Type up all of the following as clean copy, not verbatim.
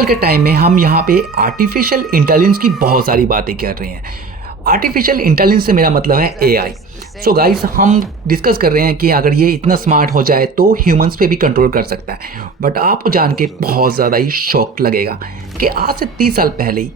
आजकल के टाइम में हम यहाँ पे आर्टिफिशियल इंटेलिजेंस की बहुत सारी बातें कर रहे हैं। आर्टिफिशियल इंटेलिजेंस से मेरा मतलब है एआई। सो गाइस, हम डिस्कस कर रहे हैं कि अगर ये इतना स्मार्ट हो जाए तो ह्यूमंस पे भी कंट्रोल कर सकता है। बट आपको जान के बहुत ज़्यादा ही शॉक लगेगा कि आज से 30 साल पहले ही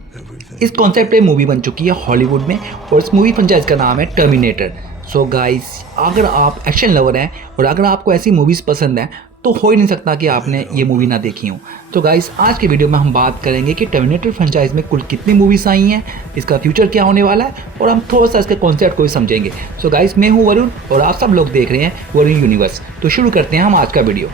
इस कॉन्सेप्ट पे मूवी बन चुकी है हॉलीवुड में, और इस मूवी फ्रेंचाइज का नाम है टर्मिनेटर। सो गाइस, अगर आप एक्शन लवर हैं और अगर आपको ऐसी मूवीज़ पसंद हैं तो हो ही नहीं सकता कि आपने ये मूवी ना देखी हो। तो गाइस, आज के वीडियो में हम बात करेंगे कि टर्मिनेटर फ्रेंचाइज में कुल कितनी मूवीज़ आई हैं, इसका फ्यूचर क्या होने वाला है, और हम थोड़ा सा इसके कॉन्सेप्ट को भी समझेंगे। सो गाइस, मैं हूँ वरुण और आप सब लोग देख रहे हैं वरुण यूनिवर्स। तो शुरू करते हैं हम आज का वीडियो।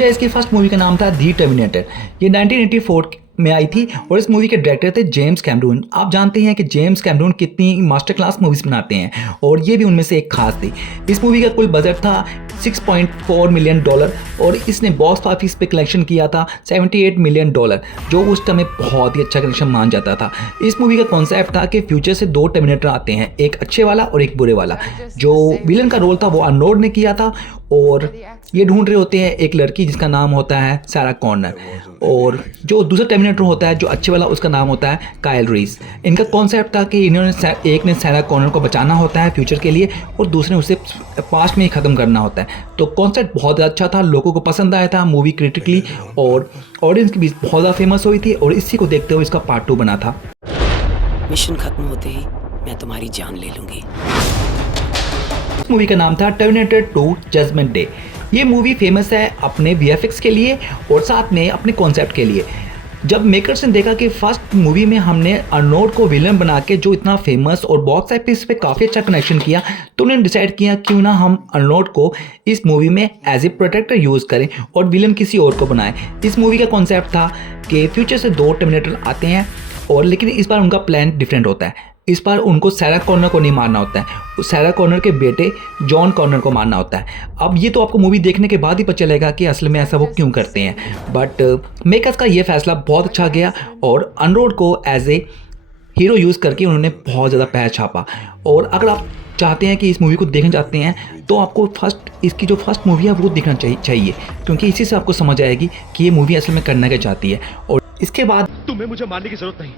इसकी फर्स्ट मूवी का नाम था दी टर्मिनेटर। ये 1984 में आई थी और इस मूवी के डायरेक्टर थे जेम्स कैमरून। आप जानते हैं कि जेम्स कैमरून कितनी मास्टर क्लास मूवीज़ बनाते हैं और ये भी उनमें से एक खास थी। इस मूवी का कुल बजट था $6.4 मिलियन और इसने बॉक्स ऑफिस पे कलेक्शन किया था $78 मिलियन, जो उस टाइम में बहुत ही अच्छा कलेक्शन मान जाता था। इस मूवी का कॉन्सेप्ट था कि फ्यूचर से दो टर्मिनेटर आते हैं, एक अच्छे वाला और एक बुरे वाला। जो विलन का रोल था वो अर्नोल्ड ने किया था और ये ढूंढ रहे होते हैं एक लड़की जिसका नाम होता है सारा कॉर्नर, और जो दूसरा टर्मिनेटर होता है जो अच्छे वाला उसका नाम होता है काइल रीस। इनका कॉन्सेप्ट था कि इन्होंने एक ने सारा कॉर्नर को बचाना होता है फ्यूचर के लिए और दूसरे ने उसे पास्ट में ही ख़त्म करना होता है। तो कॉन्सेप्ट बहुत अच्छा था, लोगों को पसंद आया था मूवी क्रिटिकली, और ऑडियंस की भी बहुत ज़्यादा फेमस हुई थी, और इसी को देखते हुए इसका पार्ट 2 बना था। मिशन खत्म होते ही मैं तुम्हारी जान ले लूंगी। मूवी का नाम था टर्मिनेटर 2 जजमेंट डे। ये मूवी फेमस है अपने वीएफएक्स के लिए और साथ में अपने कॉन्सेप्ट के लिए। जब मेकर्स ने देखा कि फर्स्ट मूवी में हमने अर्नोल्ड को विलन बना के जो इतना फेमस और बॉक्स ऑफिस पे काफ़ी अच्छा कनेक्शन किया, तो उन्होंने डिसाइड किया क्यों ना हम अर्नोल्ड को इस मूवी में एज ए प्रोटेक्टर यूज़ करें और विलन किसी और को बनाएं। इस मूवी का कॉन्सेप्ट था कि फ्यूचर से दो टर्मिनेटर आते हैं, और लेकिन इस बार उनका प्लान डिफरेंट होता है। इस बार उनको सारा कॉर्नर को नहीं मारना होता है, सारा कॉर्नर के बेटे जॉन कॉर्नर को मारना होता है। अब ये तो आपको मूवी देखने के बाद ही पता चलेगा कि असल में ऐसा वो क्यों करते हैं। बट मेकर्स का ये फैसला बहुत अच्छा गया और अर्नोल्ड को एज ए हीरो यूज़ करके उन्होंने बहुत ज़्यादा पैर छापा। और अगर आप चाहते हैं कि इस मूवी को देखना चाहते हैं तो आपको इसकी जो फर्स्ट मूवी है वो देखना चाहिए, क्योंकि इसी से आपको समझ आएगी कि ये मूवी असल में करना क्या चाहती है। और इसके बाद तुम्हें मुझे मारने की जरूरत नहीं,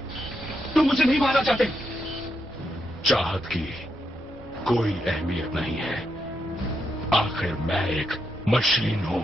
तुम मुझे नहीं मारना चाहते। चाहत की कोई अहमियत नहीं है, आखिर मैं एक मशीन हूं।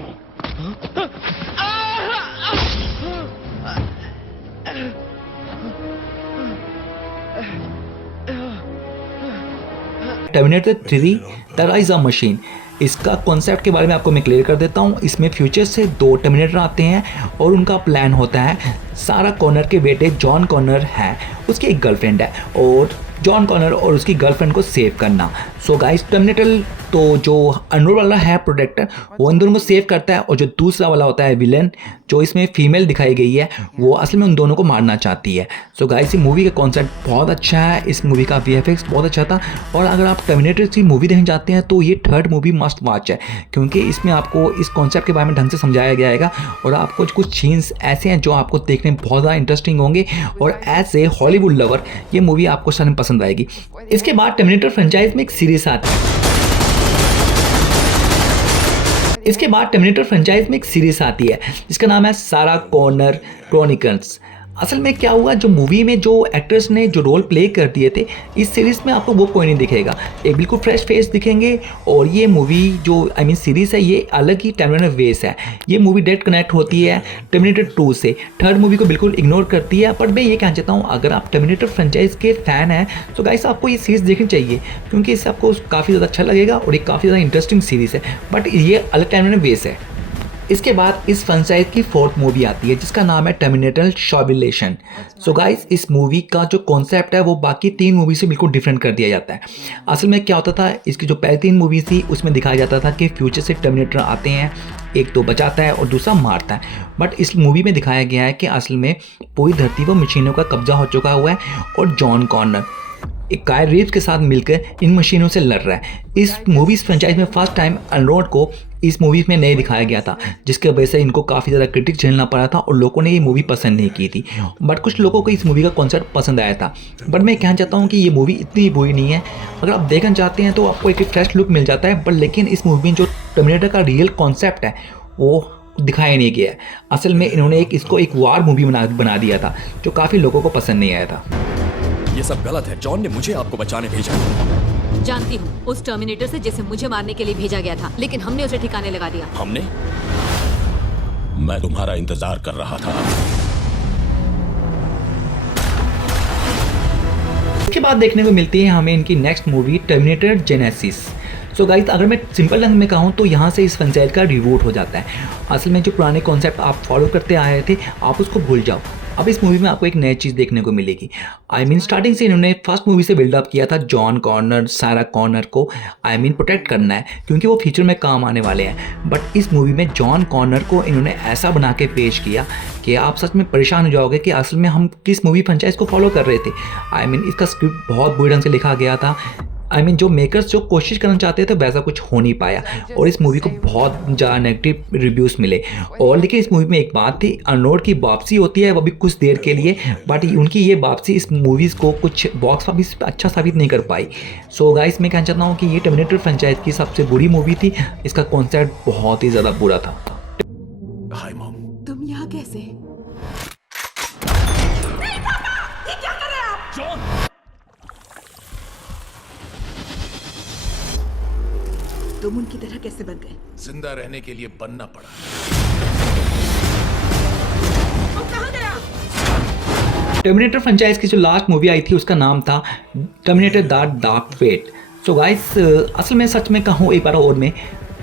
Terminator 3 the rise of machine, इसका कॉन्सेप्ट के बारे में आपको मैं क्लियर कर देता हूँ। इसमें फ्यूचर से दो टर्मिनेटर आते हैं और उनका प्लान होता है, सारा कॉर्नर के बेटे जॉन कॉर्नर है, उसकी एक गर्लफ्रेंड है, और जॉन कॉर्नर और उसकी गर्लफ्रेंड को सेव करना। सो गाइस, टर्मिनेटर तो जो अर्नोल्ड वाला है प्रोटेक्टर, वो इन दोनों को सेव करता है, और जो दूसरा वाला होता है विलन, जो इसमें फीमेल दिखाई गई है, वो असल में उन दोनों को मारना चाहती है। सो गाइस, ये मूवी का कॉन्सेप्ट बहुत अच्छा है, इस मूवी का वीएफएक्स बहुत अच्छा था, और अगर आप टर्मिनेटर की मूवी देखना चाहते हैं तो ये थर्ड मूवी मस्ट वॉच है, क्योंकि इसमें आपको इस कॉन्सेप्ट के बारे में ढंग से समझाया गया है और आपको कुछ सीन्स ऐसे हैं जो आपको देखने में बहुत ज़्यादा इंटरेस्टिंग होंगे, और एज ए हॉलीवुड लवर ये मूवी आपको सच में पसंद आएगी। इसके बाद टर्मिनेटर फ्रेंचाइज में एक सीरीज आती है। इसके बाद टर्मिनेटर फ्रेंचाइज में एक सीरीज आती है जिसका नाम है सारा कॉर्नर क्रॉनिकल्स। असल में क्या हुआ, जो मूवी में जो एक्टर्स ने जो रोल प्ले कर दिए थे, इस सीरीज़ में आपको वो कोई नहीं दिखेगा, एक बिल्कुल फ्रेश फेस दिखेंगे। और ये मूवी जो सीरीज़ है, ये अलग ही टर्मिनेटर वेस है। ये मूवी डायरेक्ट कनेक्ट होती है टर्मिनेटर 2 से, थर्ड मूवी को बिल्कुल इग्नोर करती है। पर मैं ये कहना चाहता हूँ, अगर आप टर्मिनेटर फ्रेंचाइज के फ़ैन हैं तो गाइस आपको ये सीरीज़ देखनी चाहिए, क्योंकि इससे आपको काफ़ी ज़्यादा अच्छा लगेगा और ये काफ़ी ज़्यादा इंटरेस्टिंग सीरीज़ है। बट ये अलग टर्मिनेटर वेस है। इसके बाद इस फ्रेंचाइज की फोर्थ मूवी आती है जिसका नाम है टर्मिनेटर शॉबिलेशन। सो गाइस, इस मूवी का जो कॉन्सेप्ट है वो बाकी 3 मूवी से बिल्कुल डिफरेंट कर दिया जाता है। असल में क्या होता था, इसकी जो पहली 3 मूवीज़ थी उसमें दिखाया जाता था कि फ्यूचर से टर्मिनेटर आते हैं, एक तो बचाता है और दूसरा मारता है। बट इस मूवी में दिखाया गया है कि असल में पूरी धरती पर मशीनों का कब्जा हो चुका हुआ है, और जॉन कॉर्नर एक काइल रीव्स के साथ मिलकर इन मशीनों से लड़ रहा है। इस मूवीज़ फ्रेंचाइज में फर्स्ट टाइम अर्नोल्ड को इस मूवी में नहीं दिखाया गया था, जिसकी वजह से इनको काफ़ी ज़्यादा क्रिटिक झेलना पड़ा था और लोगों ने ये मूवी पसंद नहीं की थी। बट कुछ लोगों को इस मूवी का कॉन्सेप्ट पसंद आया था। बट मैं कहना चाहता हूँ कि ये मूवी इतनी बुरी नहीं है। अगर आप देखना चाहते हैं तो आपको एक फ्रेश लुक मिल जाता है, बट लेकिन इस मूवी में जो टर्मिनेटर का रियल कॉन्सेप्ट है वो दिखाया नहीं गया है। असल में इन्होंने इसको एक वार मूवी बना दिया था, जो काफ़ी लोगों को पसंद नहीं आया था। ये सब गलत है। जॉन ने मुझे आपको बचाने भेजा। जानती हूँ उस टर्मिनेटर से जिसे मुझे मारने के लिए भेजा गया था, लेकिन हमने उसे ठिकाने लगा दिया। हमने? मैं तुम्हारा इंतजार कर रहा था। उसके बाद देखने को मिलती है हमें इनकी next movie terminator genesis. So guys, अगर मैं सिंपल रंग में कहूँ तो यहाँ से इस फ्रेंचाइज का रिवूट हो जाता है। असल में जो पुराने कॉन्सेप्ट आप फॉलो करते आए थे, आप उसको भूल जाओ। अब इस मूवी में आपको एक नई चीज़ देखने को मिलेगी। स्टार्टिंग से इन्होंने फर्स्ट मूवी से बिल्डअप किया था जॉन कॉर्नर, सारा कॉर्नर को प्रोटेक्ट करना है, क्योंकि वो फ्यूचर में काम आने वाले हैं। बट इस मूवी में जॉन कॉर्नर को इन्होंने ऐसा बना के पेश किया कि आप सच में परेशान हो जाओगे कि असल में हम किस मूवी फ्रेंचाइज को फॉलो कर रहे थे। इसका स्क्रिप्ट बहुत बुरे ढंग से लिखा गया था। जो मेकर्स जो कोशिश करना चाहते थे वैसा कुछ हो नहीं पाया और इस मूवी को बहुत ज़्यादा नेगेटिव रिव्यूज़ मिले। और लेकिन इस मूवी में एक बात थी, अरनोल्ड की वापसी होती है वो भी कुछ देर के लिए, बट उनकी ये वापसी इस मूवीज़ को कुछ बॉक्स ऑफिस पे अच्छा साबित नहीं कर पाई। सो गाइस, मैं कहना चाहता हूँ कि ये टर्मिनेटर फ्रेंचाइज की सबसे बुरी मूवी थी। इसका कॉन्सेप्ट बहुत ही ज़्यादा बुरा था। Hi mom. तुम यहाँ कैसे? तुम उनकी तरह कैसे बन गए? जिंदा रहने के लिए बनना पड़ा। टर्मिनेटर फ्रेंचाइज की जो लास्ट मूवी आई थी उसका नाम था Terminator the Dark Fate. So guys, असल में सच में कहूँ एक बार और में,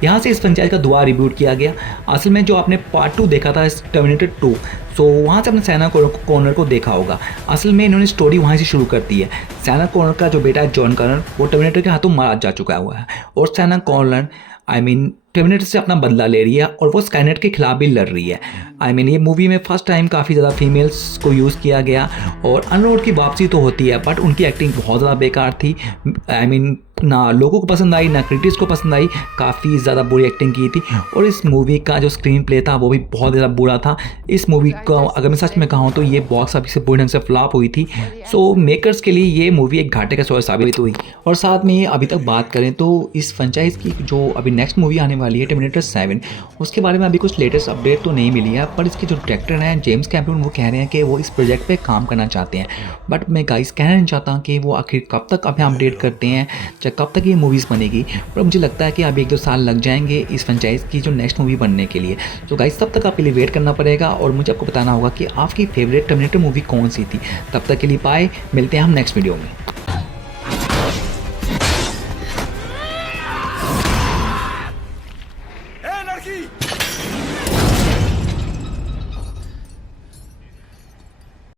यहाँ से इस फ्रेंचाइज का दोबारा रिबूट किया गया। असल में जो आपने पार्ट 2 देखा था इस टर्मिनेटर 2, सो वहाँ से आपने सैना कॉर्नर को देखा होगा। असल में इन्होंने स्टोरी वहाँ से शुरू कर दी है। सैना कॉर्नर का जो बेटा है जॉन कॉर्नर, वो टर्मिनेटर के हाथों मारा जा चुका हुआ है और सैना कॉर्नर टर्मिनेटर से अपना बदला ले रही है और वो स्काईनेट के खिलाफ भी लड़ रही है। ये मूवी में फर्स्ट टाइम काफ़ी ज़्यादा फीमेल्स को यूज़ किया गया और अनरोड की वापसी तो होती है, बट उनकी एक्टिंग बहुत ज़्यादा बेकार थी। ना लोगों को पसंद आई, ना क्रिटिक्स को पसंद आई। काफ़ी ज़्यादा बुरी एक्टिंग की थी और इस मूवी का जो स्क्रीन प्ले था वो भी बहुत ज़्यादा बुरा था। इस मूवी को अगर मैं सच में कहूँ तो ये बॉक्स ऑफिस से पूरी ढंग से फ्लॉप हुई थी। सो मेकर्स के लिए ये मूवी एक घाटे का सौदा साबित हुई। और साथ में अभी तक बात करें तो इस फ्रेंचाइज की जो अभी नेक्स्ट मूवी आने वाली है टर्मिनेटर 7, उसके बारे में अभी कुछ लेटेस्ट अपडेट तो नहीं मिली है, पर इसके जो डायरेक्टर हैं जेम्स कैमरून, वो कह रहे हैं कि वो इस प्रोजेक्ट पे काम करना चाहते हैं। बट मैं गाइस कहना नहीं चाहता कि वो आखिर कब तक अभी अपडेट करते हैं या कब तक ये मूवीज़ बनेगी, पर मुझे लगता है कि अभी 1-2 साल लग जाएंगे इस फ्रेंचाइज की जो नेक्स्ट मूवी बनने के लिए। तो गाइस तब तक आपके लिए वेट करना पड़ेगा और मुझे आपको बताना होगा कि आपकी फेवरेट टर्मिनेटर मूवी कौन सी थी। तब तक के लिए बाय, मिलते हैं हम नेक्स्ट वीडियो में।